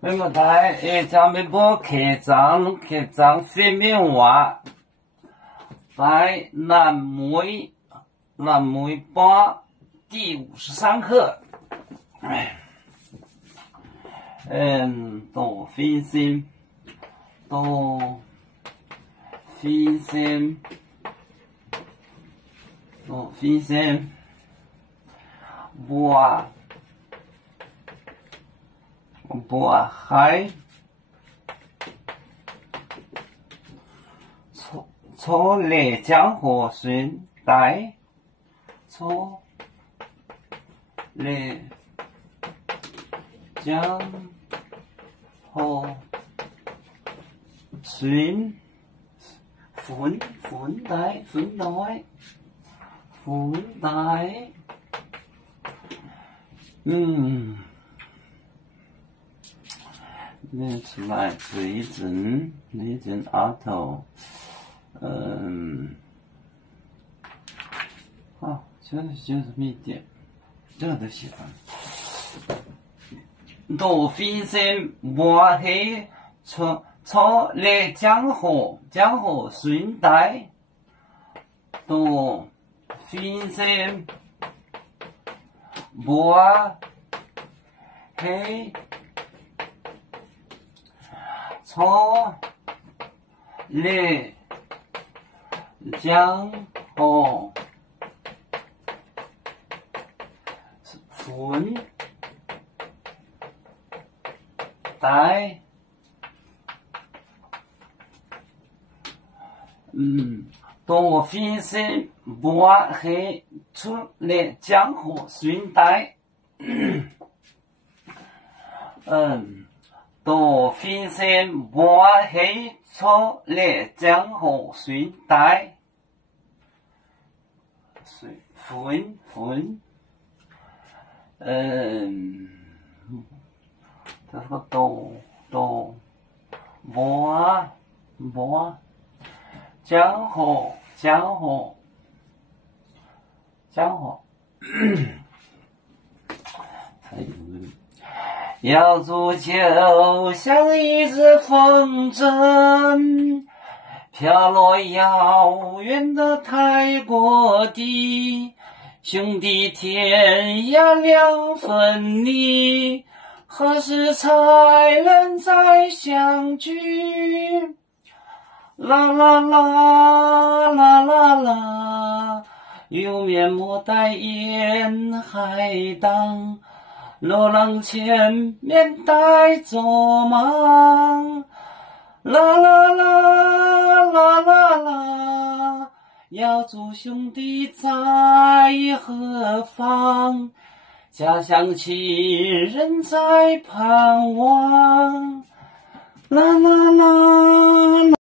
那么在咱们不开张分明话，在南梅八第53课，都分心，我还错来江河顺带，错来江河顺带，念出来这一阵阿头，好，就是一点，这个都写完。都分身摸黑错来江河顺带，都分身摸黑错来江河顺带，都分身摸黑错来江河顺带，都分身摸黑错来江河顺带，这个都摸江河要足球像一只风筝，飘落遥远的泰国地，兄弟天涯两分离，何时才能再相聚？啦啦啦啦啦啦，有面莫待沿海荡，罗浪前面带着忙，啦啦啦啦啦啦，要祝兄弟在何方？家乡亲人在盼望，啦啦啦。